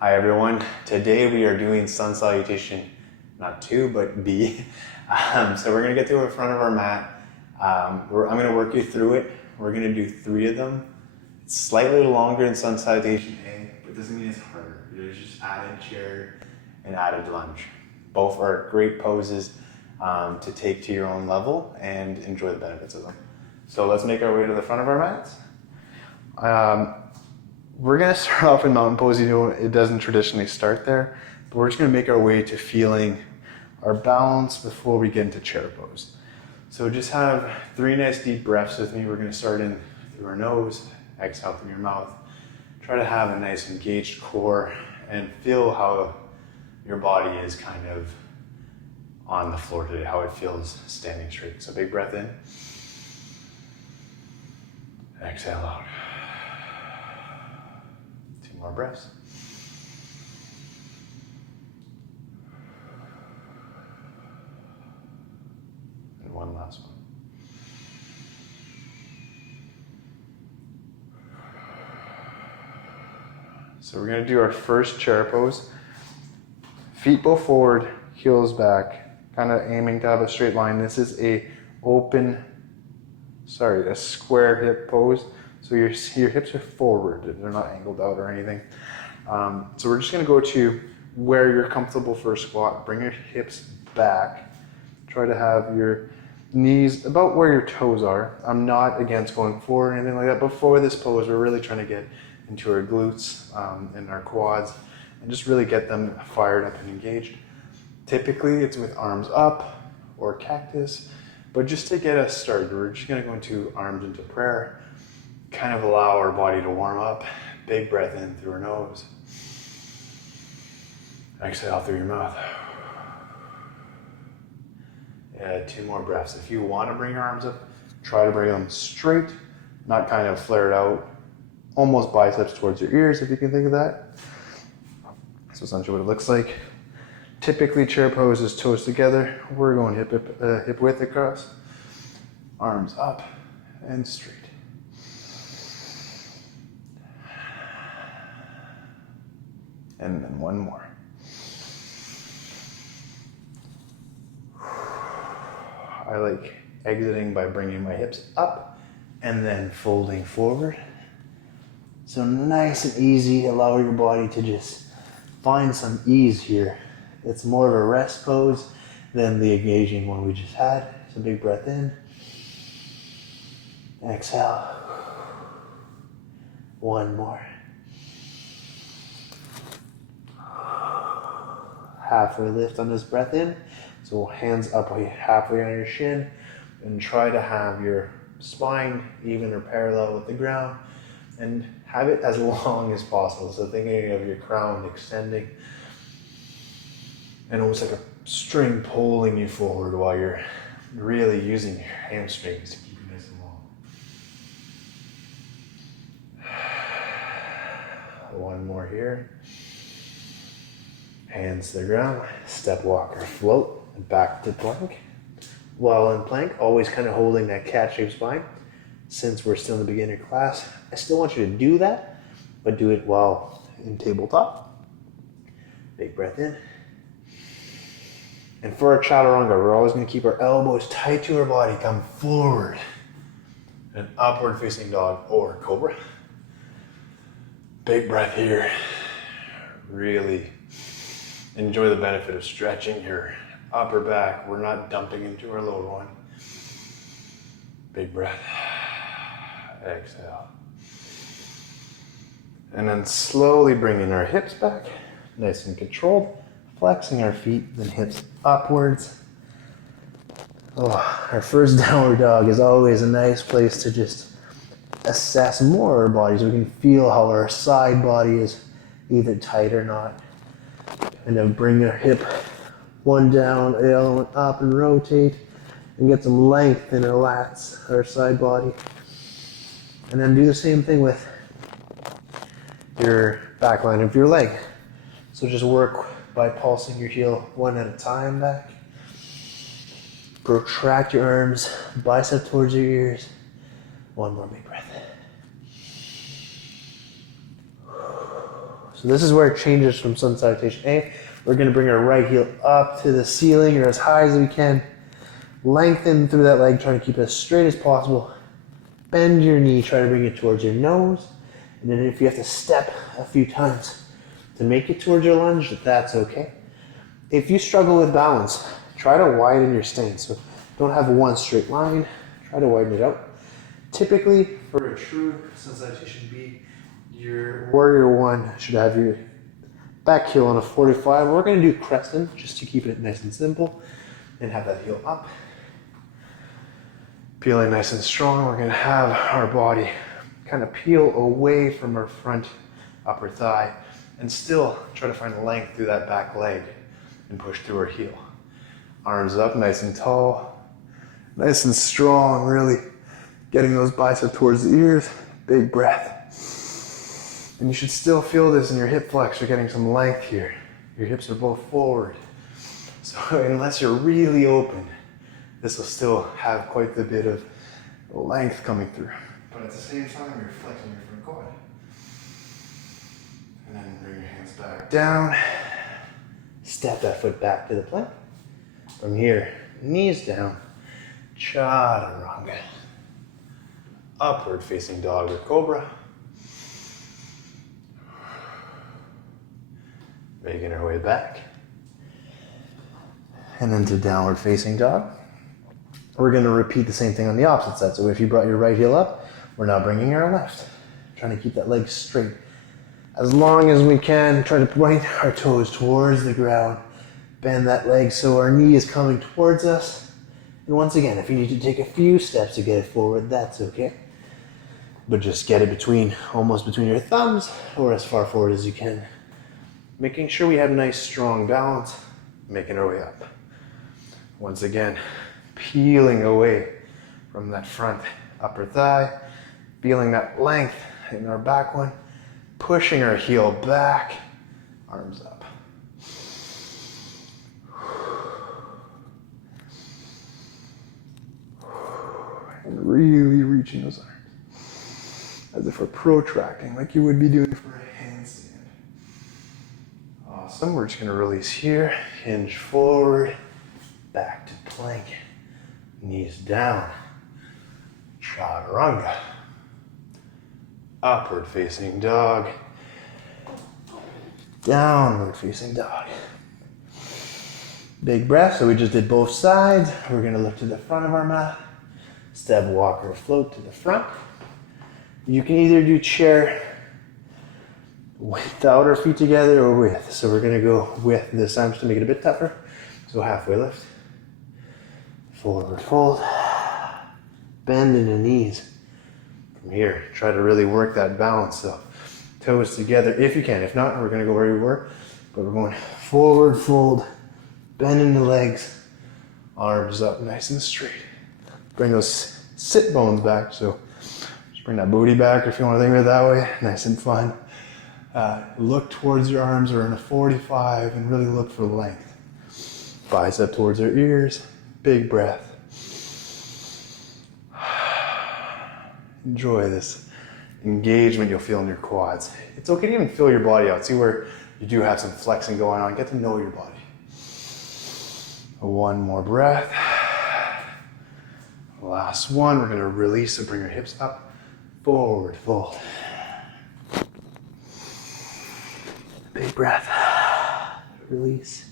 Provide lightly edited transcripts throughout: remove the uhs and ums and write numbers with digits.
Hi everyone, today we are doing Sun Salutation, not 2, but B. So we're gonna get to the front of our mat. I'm gonna work you through it. We're gonna do 3 of them. It's slightly longer than Sun Salutation A, but doesn't mean it's harder. There's just added chair and added lunge. Both are great poses to take to your own level and enjoy the benefits of them. So let's make our way to the front of our mats. We're gonna start off in mountain pose. You know, it doesn't traditionally start there, but we're just gonna make our way to feeling our balance before we get into chair pose. So just have 3 nice deep breaths with me. We're gonna start in through our nose, exhale through your mouth. Try to have a nice engaged core and feel how your body is kind of on the floor today, how it feels standing straight. So big breath in, exhale out. 2 more breaths. And 1 last one. So we're going to do our first chair pose. Feet bow forward, heels back, kind of aiming to have a straight line. This is a square hip pose. So your hips are forward, they're not angled out or anything. So we're just gonna go to where you're comfortable for a squat. Bring your hips back. Try to have your knees about where your toes are. I'm not against going forward or anything like that, but for this pose, we're really trying to get into our glutes and our quads and just really get them fired up and engaged. Typically, it's with arms up or cactus, but just to get us started, we're just gonna go into arms into prayer. Kind of allow our body to warm up. Big breath in through our nose. Exhale through your mouth. Yeah, 2 more breaths. If you want to bring your arms up, try to bring them straight, not kind of flared out, almost biceps towards your ears, if you can think of that. That's essentially what it looks like. Typically, chair pose is toes together. We're going hip width across. Arms up and straight. And then 1 more. I like exiting by bringing my hips up and then folding forward. So nice and easy, allow your body to just find some ease here. It's more of a rest pose than the engaging one we just had. So big breath in, exhale, 1 more. Halfway lift on this breath in. So hands up halfway on your shin and try to have your spine even or parallel with the ground and have it as long as possible. So thinking of your crown extending and almost like a string pulling you forward while you're really using your hamstrings to keep you nice and long. 1 more here. Hands to the ground, step, walk, or float, and back to plank. While in plank, always kind of holding that cat-shaped spine. Since we're still in the beginner class, I still want you to do that, but do it while in tabletop. Big breath in. And for our chaturanga, we're always going to keep our elbows tight to our body, come forward. An upward facing dog or cobra. Big breath here. Really enjoy the benefit of stretching your upper back. We're not dumping into our lower one. Big breath. Exhale. And then slowly bringing our hips back, nice and controlled. Flexing our feet, then hips upwards. Oh, our first downward dog is always a nice place to just assess more of our bodies. We can feel how our side body is either tight or not. And then bring our hip one down, the other one up, and rotate and get some length in our lats, our side body. And then do the same thing with your back line of your leg. So just work by pulsing your heel 1 at a time back. Protract your arms, bicep towards your ears. 1 more big breath. So this is where it changes from Sun Salutation A. We're gonna bring our right heel up to the ceiling or as high as we can. Lengthen through that leg, trying to keep it as straight as possible. Bend your knee, try to bring it towards your nose. And then if you have to step a few times to make it towards your lunge, that's okay. If you struggle with balance, try to widen your stance. So don't have one straight line, try to widen it out. Typically, for a true Sun Salutation B, your warrior one should have your back heel on a 45. We're gonna do crescent just to keep it nice and simple and have that heel up. Peeling nice and strong, we're gonna have our body kind of peel away from our front upper thigh and still try to find length through that back leg and push through our heel. Arms up, nice and tall, nice and strong, really getting those biceps towards the ears. Big breath. And you should still feel this in your hip flex. You're getting some length here. Your hips are both forward. So unless you're really open, this will still have quite a bit of length coming through. But at the same time, you're flexing your front quad. And then bring your hands back down. Step that foot back to the plank. From here, knees down. Chaturanga. Upward facing dog or cobra. Making our way back. And then to downward facing dog. We're going to repeat the same thing on the opposite side. So if you brought your right heel up, we're now bringing our left. Trying to keep that leg straight. As long as we can, try to point our toes towards the ground. Bend that leg so our knee is coming towards us. And once again, if you need to take a few steps to get it forward, that's okay. But just get it almost between your thumbs or as far forward as you can. Making sure we have nice, strong balance, making our way up. Once again, peeling away from that front upper thigh, feeling that length in our back one, pushing our heel back, arms up. And really reaching those arms as if we're protracting like you would be doing for a handstand. Awesome, we're just gonna release here, hinge forward, back to plank, knees down, chaturanga, upward facing dog, downward facing dog. Big breath, so we just did both sides. We're gonna look to the front of our mat, step, walk, or float to the front. You can either do chair without our feet together or with. So we're gonna go with this time just to make it a bit tougher. So halfway lift, forward fold, bend in the knees. From here, try to really work that balance. So toes together if you can. If not, we're gonna go where we were, but we're going forward fold, bend in the legs, arms up nice and straight. Bring those sit bones back. So just bring that booty back if you want to think of it that way. Nice and fun. Look towards your arms or in a 45 and really look for length. Bicep towards our ears. Big breath. Enjoy this engagement you'll feel in your quads. It's okay to even feel your body out. See where you do have some flexing going on. Get to know your body. One more breath. Last one. We're going to release and bring your hips up. Forward fold. Big breath. Release.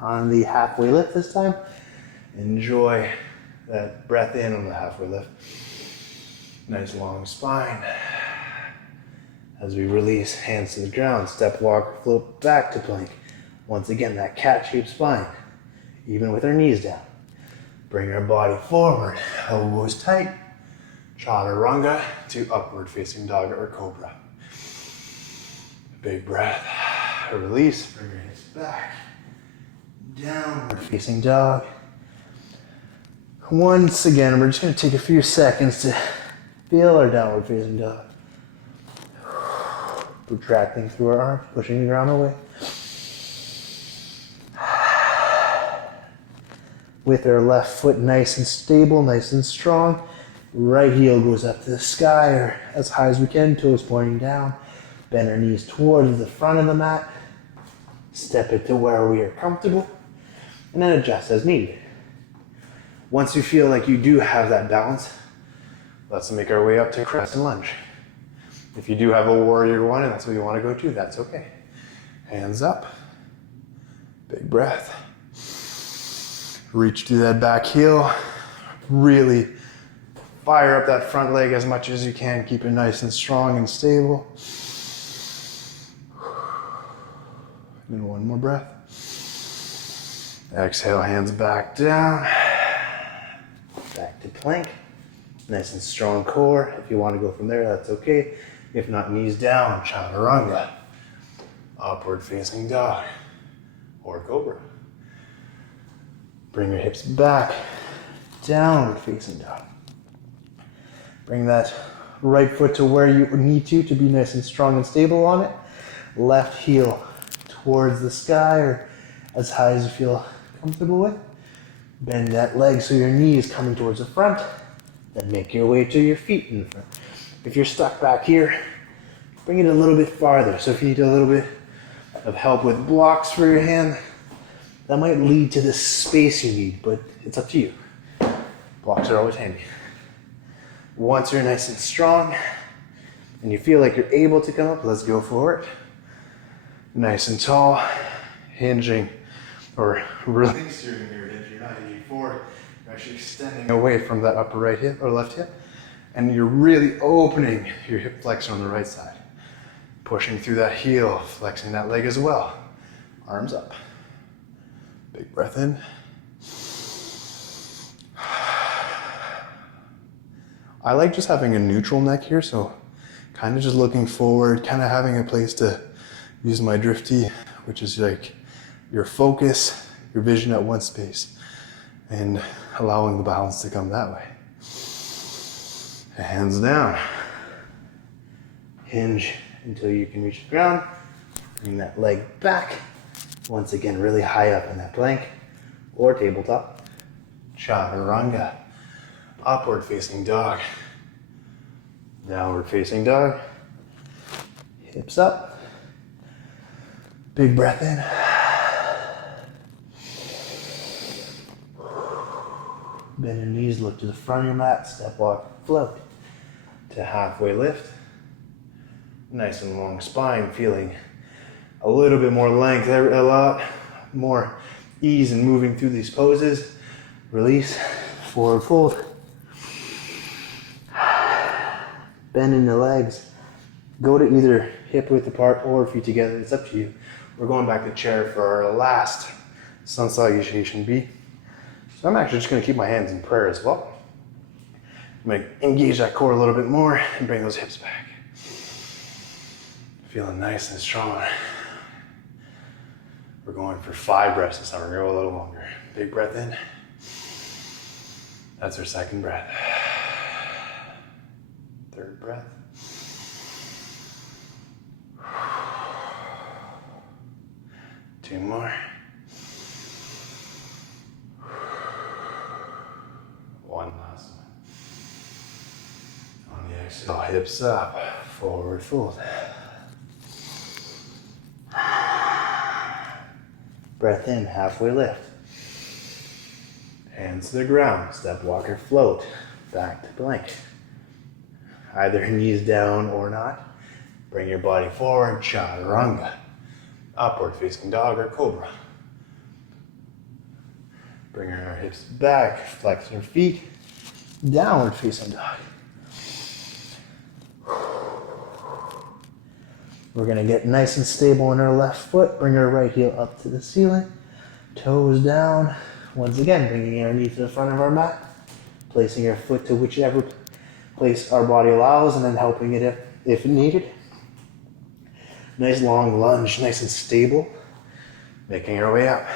On the halfway lift this time, enjoy that breath in on the halfway lift. Nice long spine. As we release, hands to the ground, step, walk, float back to plank. Once again, that cat-shaped spine, even with our knees down. Bring our body forward, elbows tight. Chaturanga to upward facing dog or cobra. Big breath. Release, bring your hips back. Downward facing dog. Once again, we're just going to take a few seconds to feel our downward facing dog. Protracting through our arms, pushing the ground away. With our left foot nice and stable, nice and strong. Right heel goes up to the sky or as high as we can, toes pointing down. Bend our knees towards the front of the mat. Step it to where we are comfortable and then adjust as needed. Once you feel like you do have that balance, let's make our way up to crescent lunge. If you do have a warrior one and that's what you want to go to, that's okay. Hands up. Big breath. Reach through that back heel. Really fire up that front leg as much as you can. Keep it nice and strong and stable. And one more breath. Exhale, hands back down. Back to plank. Nice and strong core. If you want to go from there, that's okay. If not, knees down, chaturanga. Upward facing dog or cobra. Bring your hips back, downward facing dog. Bring that right foot to where you need to be nice and strong and stable on it. Left heel towards the sky or as high as you feel comfortable with. Bend that leg so your knee is coming towards the front. Then make your way to your feet in front. If you're stuck back here, bring it a little bit farther. So if you need a little bit of help with blocks for your hand, that might lead to the space you need, but it's up to you. Blocks are always handy. Once you're nice and strong and you feel like you're able to come up, let's go for it. Nice and tall, hinging or releasing your hinge. You're not hinging forward. You're actually extending away from that upper right hip or left hip. And you're really opening your hip flexor on the right side. Pushing through that heel, flexing that leg as well. Arms up. Big breath in. I like just having a neutral neck here, so kind of just looking forward, kind of having a place to use my drifty, which is like your focus, your vision at one space, and allowing the balance to come that way. Hands down. Hinge until you can reach the ground. Bring that leg back. Once again, really high up in that plank or tabletop. Chaturanga. Upward facing dog. Downward facing dog. Hips up. Big breath in. Bend your knees, look to the front of your mat, step, walk, float to halfway lift. Nice and long spine, feeling a little bit more length, a lot more ease in moving through these poses. Release, forward fold. Bending the legs. Go to either hip width apart or feet together, it's up to you. We're going back to chair for our last Sun Salutation B. So I'm actually just gonna keep my hands in prayer as well. I'm gonna engage that core a little bit more and bring those hips back. Feeling nice and strong. We're going for 5 breaths this time. We're gonna go a little longer. Big breath in. That's our second breath. Third breath. Two more. One last one. On the exhale, hips up, forward fold. Breath in, halfway lift. Hands to the ground, step, walk, or float. Back to plank. Either knees down or not. Bring your body forward, chaturanga. Upward facing dog or cobra. Bring our hips back, flex our feet. Downward facing dog. We're gonna get nice and stable in our left foot. Bring our right heel up to the ceiling. Toes down. Once again, bringing our knee to the front of our mat. Placing our foot to whichever place our body allows and then helping it if needed. Nice long lunge, nice and stable. Making our way up.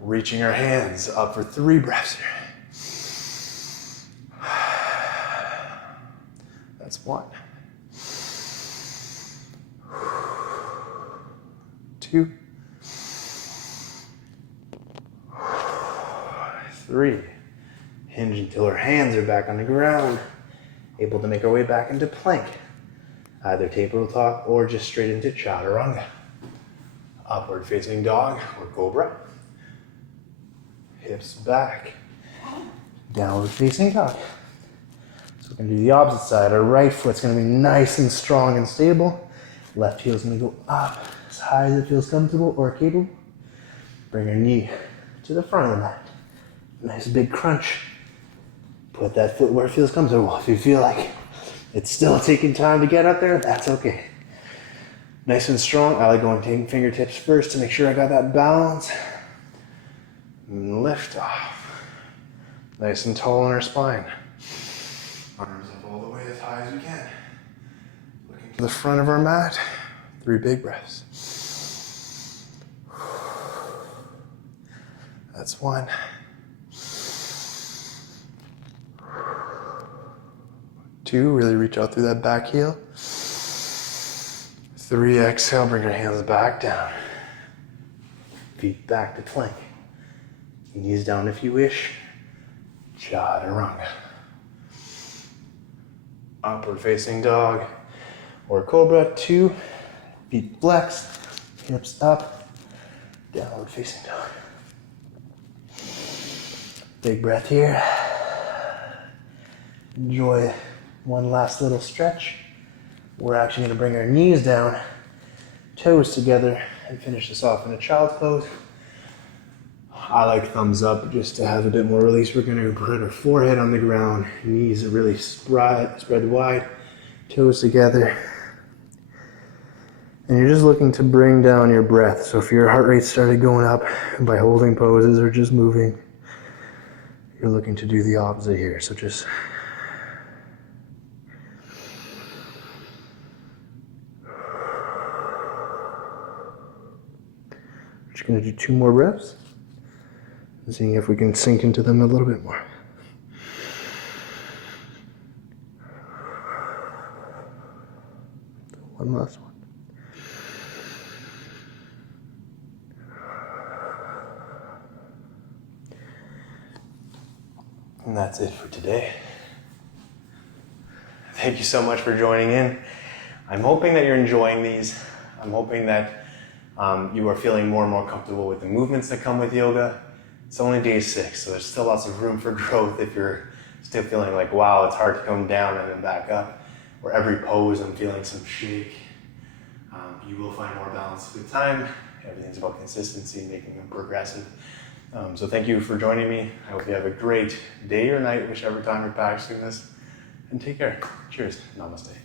Reaching our hands up for 3 breaths here. That's 1. 2. 3. Hinge until our hands are back on the ground. Able to make our way back into plank. Either tabletop or just straight into chaturanga. Upward facing dog or cobra. Hips back. Downward facing dog. So we're going to do the opposite side. Our right foot's going to be nice and strong and stable. Left heel's going to go up as high as it feels comfortable or capable. Bring your knee to the front of the mat. Nice big crunch. Put that foot where it feels comfortable. If you feel like it's still taking time to get up there, that's okay. Nice and strong. I like going taking fingertips first to make sure I got that balance. And lift off. Nice and tall in our spine. Arms up all the way as high as we can. Looking to the front of our mat. 3 big breaths. That's 1. 2, really reach out through that back heel. 3, exhale, bring your hands back down. Feet back to plank. Knees down if you wish. Chaturanga. Upward facing dog or cobra. 2, feet flexed, hips up. Downward facing dog. Big breath here. Enjoy one last little stretch. We're actually going to bring our knees down, toes together, and finish this off in a child's pose. I like thumbs up just to have a bit more release. We're going to put our forehead on the ground, knees are really spread wide, toes together. And you're just looking to bring down your breath. So if your heart rate started going up by holding poses or just moving, you're looking to do the opposite here. So just going to do 2 more breaths and seeing if we can sink into them a little bit more. One last one. And that's it for today. Thank you so much for joining in. I'm hoping that you're enjoying these. I'm hoping that you are feeling more and more comfortable with the movements that come with yoga. It's only day 6, so there's still lots of room for growth if you're still feeling like, wow, it's hard to come down and then back up. Or every pose, I'm feeling some shake. You will find more balance with time. Everything's about consistency, making them progressive. So thank you for joining me. I hope you have a great day or night, whichever time you're practicing this. And take care. Cheers. Namaste.